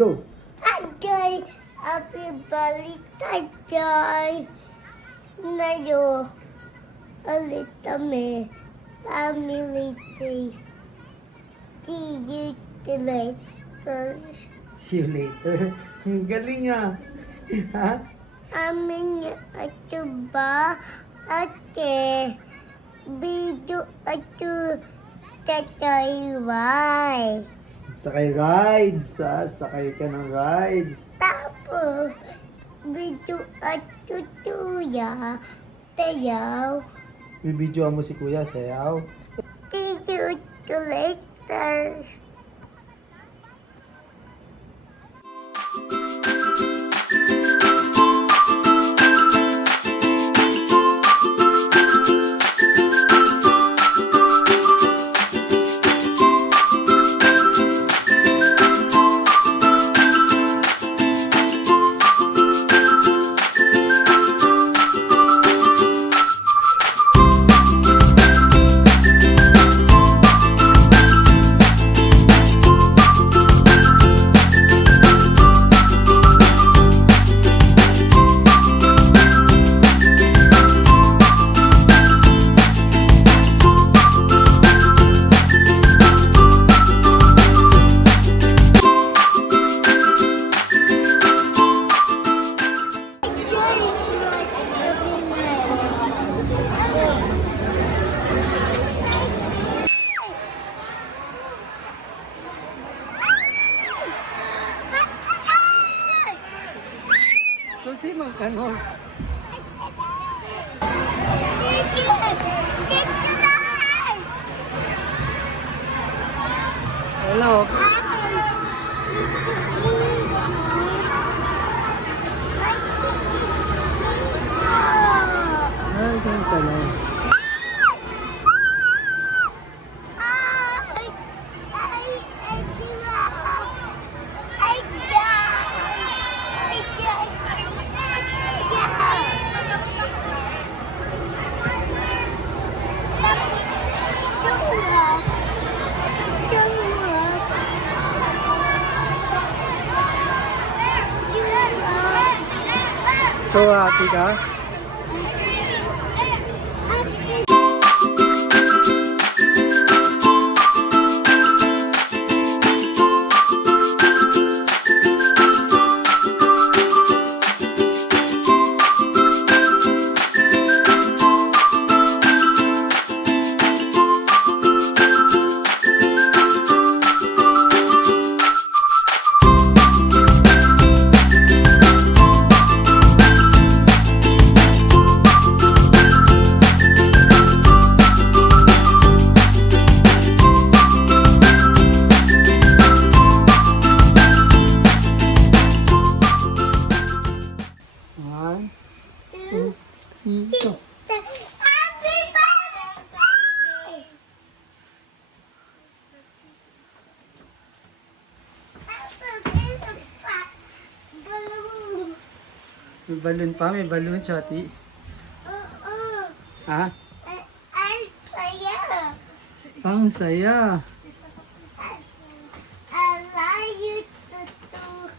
Go! Aday, happy birthday. Nayo, ulit kami. Family day. See you later. See you later. Ang galing ah. Ha? Amin ito ba? Ate, video ito tatayway. Sakay rides ha? Sakay ka ng rides. Tapos, video ito tuya. Tayaw. Bibidyoan mo si Kuya, sayaw. See you later. So, si Magkano? Hello. Ay, ganun pala. So, happy ka? Ito. Happy birthday! May balloon pa, may balloon, Shati. Ha? Ang saya. Ang saya. I love you, Tutu.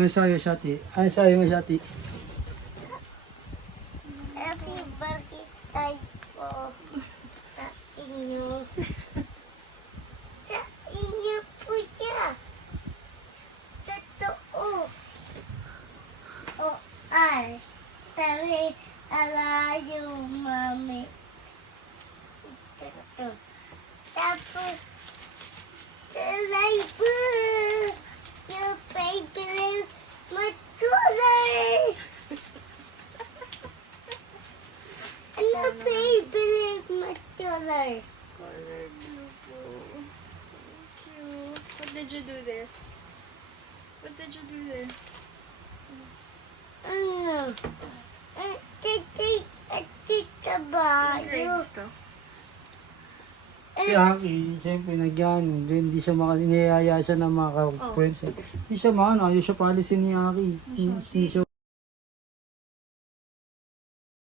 Ano sa'yo, Shati? Ano sa'yo mo, Shati? Happy birthday po sa inyo. Sa inyo po siya. Totoo. O ay, sabi, ala yung mami. Totoo. Tapos, labor. Your favorite color. Ano favorite color? Color blue po. Cute. What did you do there? What did you do there? Ano? Tita ba? Grades to. Si Aki, siyempre nagyan, hindi siya niyayaya siya ng mga friends. Hindi siya maano, ayaw siya palisin ni Aki. Hindi siya